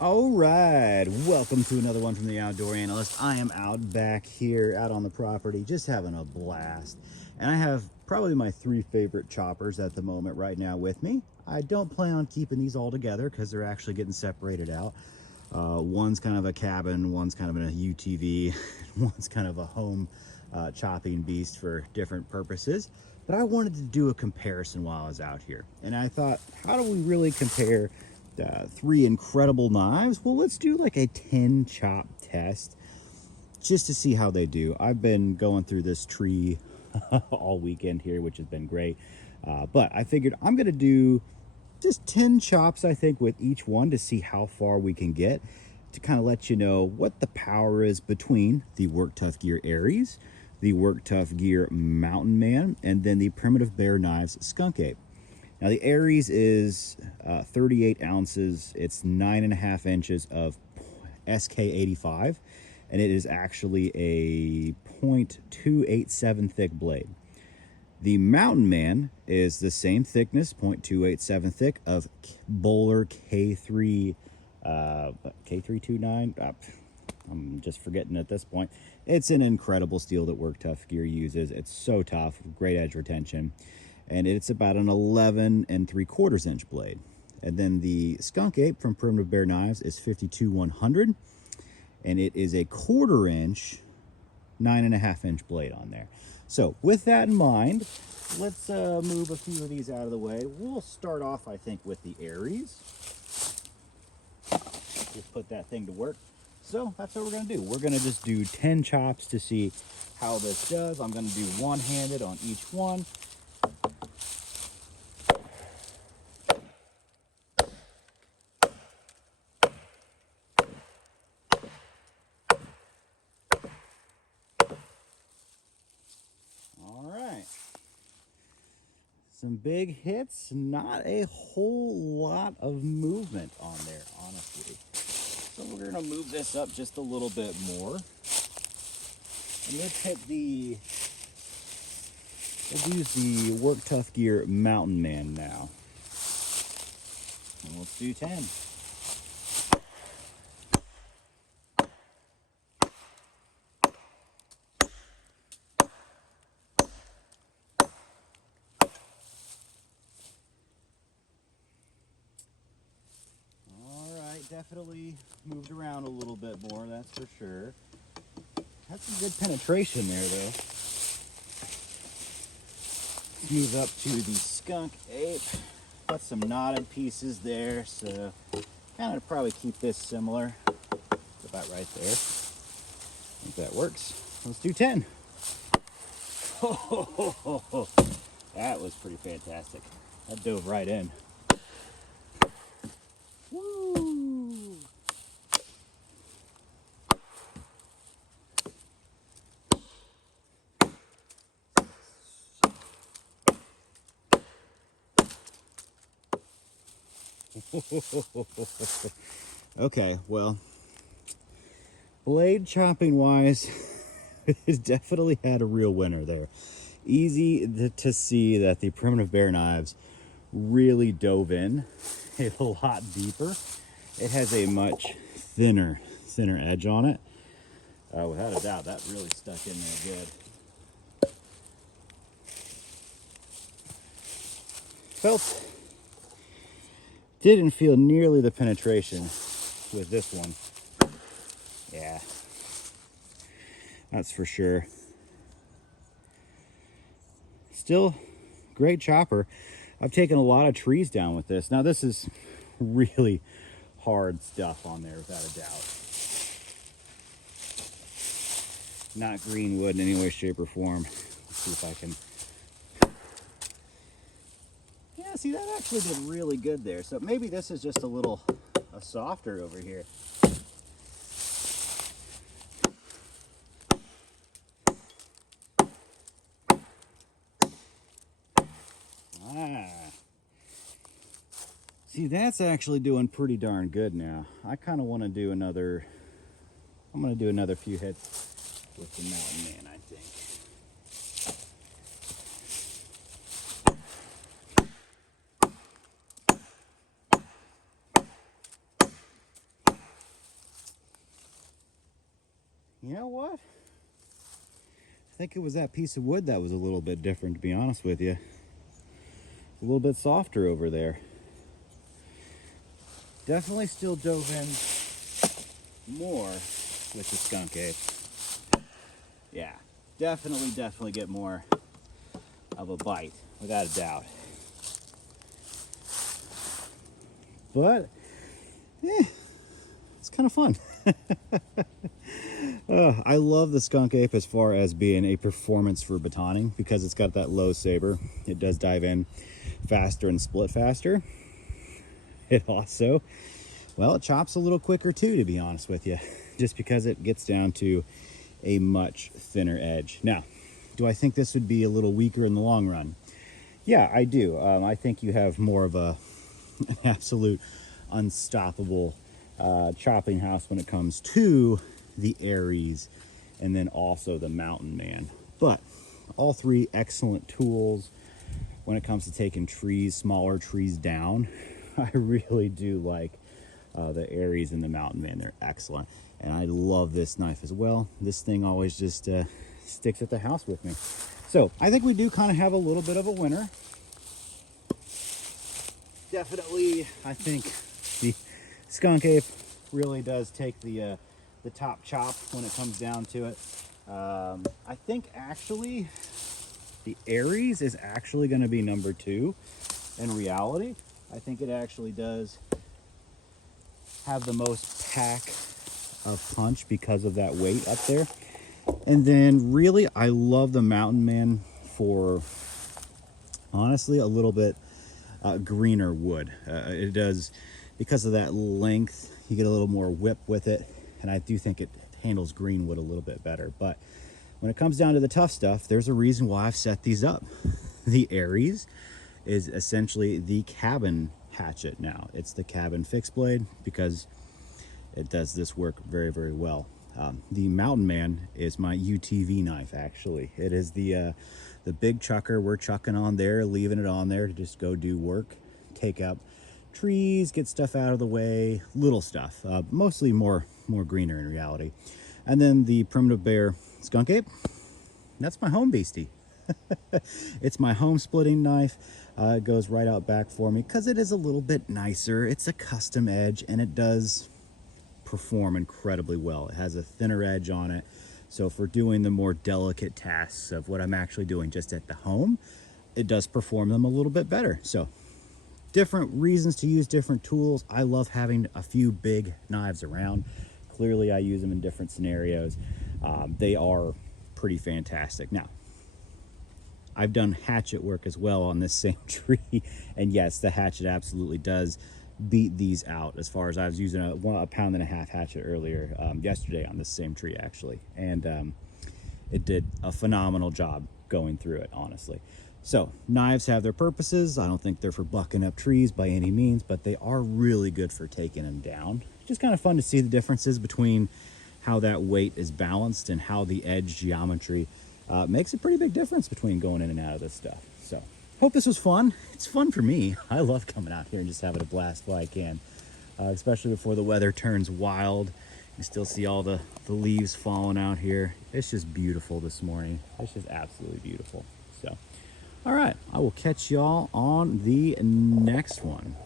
All right, welcome to another one from the Outdoor Analyst. I am out back here, out on the property, just having a blast. And I have probably my three favorite choppers at the moment right now with me. I don't plan on keeping these all together because they're actually getting separated out. One's kind of a cabin, one's kind of a UTV, one's kind of a home chopping beast for different purposes. But I wanted to do a comparison while I was out here. And I thought, how do we really compare three incredible knives? Well, let's do like a 10 chop test just to see how they do. I've been going through this tree all weekend here, which has been great. But I figured I'm going to do just 10 chops, I think, with each one to see how far we can get, to kind of let you know what the power is between the Work Tough Gear Aries, the Work Tough Gear Mountain Man, and then the Primitive Bear Knives Skunk Ape. Now the Aries is 38 ounces. It's 9.5 inches of SK85, and it is actually a .287 thick blade. The Mountain Man is the same thickness, .287 thick, of Bowler K3, K329. I'm just forgetting at this point. It's an incredible steel that Work Tough Gear uses. It's so tough, great edge retention. And it's about an 11 3/4 inch blade. And then the Skunk Ape from Primitive Bear Knives is 52-100, and it is a 1/4 inch, 9.5 inch blade on there. So with that in mind, let's move a few of these out of the way. We'll start off, I think, with the Aries. Just put that thing to work. So that's what we're gonna do. We're gonna just do 10 chops to see how this does. I'm gonna do one-handed on each one. Some big hits, not a whole lot of movement on there, honestly. So we're gonna move this up just a little bit more. And let's hit we'll use the Work Tough Gear Mountain Man now. And let's do 10. Definitely moved around a little bit more, that's for sure. Had some good penetration there, though. Let's move up to the Skunk Ape. Got some knotted pieces there, so kind of probably keep this similar. About right there. I think that works. Let's do 10. Oh, that was pretty fantastic. That dove right in. Woo! Okay, well, blade chopping wise, it definitely had a real winner there. Easy to see that the Primitive Bear Knives really dove in a lot deeper. It has a much thinner edge on it. Without a doubt, that really stuck in there good. Didn't feel nearly the penetration with this one. Yeah, that's for sure. Still great chopper. I've taken a lot of trees down with this. Now this is really hard stuff on there, without a doubt. Not green wood in any way, shape, or form. Let's see if I can. Yeah, see, that actually did really good there. So maybe this is just a little softer over here. See, that's actually doing pretty darn good now. I kind of want to do another, I'm going to do another few hits with the Mountain Man, I think. You know what? I think it was that piece of wood that was a little bit different, to be honest with you. A little bit softer over there. Definitely still dove in more with the Skunk Ape. Yeah, definitely get more of a bite, without a doubt. But, it's kind of fun. I love the Skunk Ape as far as being a performance for batoning, because it's got that low saber. It does dive in faster and split faster. It also, well, it chops a little quicker too, to be honest with you, just because it gets down to a much thinner edge. Now, do I think this would be a little weaker in the long run? Yeah, I do. I think you have more of an absolute unstoppable chopping house when it comes to the Aries and then also the Mountain Man. But all three excellent tools when it comes to taking trees, smaller trees down. I really do like the Aries and the Mountain Man. They're excellent. And I love this knife as well. This thing always just sticks at the house with me. So I think we do kind of have a little bit of a winner. Definitely, I think the Skunk Ape really does take the top chop when it comes down to it. I think actually the Aries is actually going to be number 2 in reality. I think it actually does have the most pack of punch because of that weight up there. And then really, I love the Mountain Man for, honestly, a little bit greener wood. It does, because of that length, you get a little more whip with it. And I do think it handles green wood a little bit better. But when it comes down to the tough stuff, there's a reason why I've set these up. The Aries is essentially the cabin hatchet now. It's the cabin fixed blade because it does this work very, very well. The Mountain Man is my UTV knife, actually. It is the big chucker. We're chucking on there, leaving it on there to just go do work, take up trees, get stuff out of the way, little stuff, mostly more greener in reality. And then the Primitive Bear Skunk Ape, that's my home beastie. It's my home splitting knife. It goes right out back for me because it is a little bit nicer. It's a custom edge and it does perform incredibly well. It has a thinner edge on it. So for doing the more delicate tasks of what I'm actually doing just at the home, it does perform them a little bit better. So different reasons to use different tools. I love having a few big knives around. Clearly I use them in different scenarios. They are pretty fantastic. Now, I've done hatchet work as well on this same tree, and yes, the hatchet absolutely does beat these out. As far as I was using a 1.5 pound hatchet earlier yesterday on this same tree actually, and it did a phenomenal job going through it, honestly. So knives have their purposes. I don't think they're for bucking up trees by any means, but they are really good for taking them down. Just kind of fun to see the differences between how that weight is balanced and how the edge geometry makes a pretty big difference between going in and out of this stuff. So hope this was fun. It's fun for me. I love coming out here and just having a blast while I can, especially before the weather turns wild. You still see all the leaves falling out here. It's just beautiful this morning. It's just absolutely beautiful. So, all right, I will catch y'all on the next one.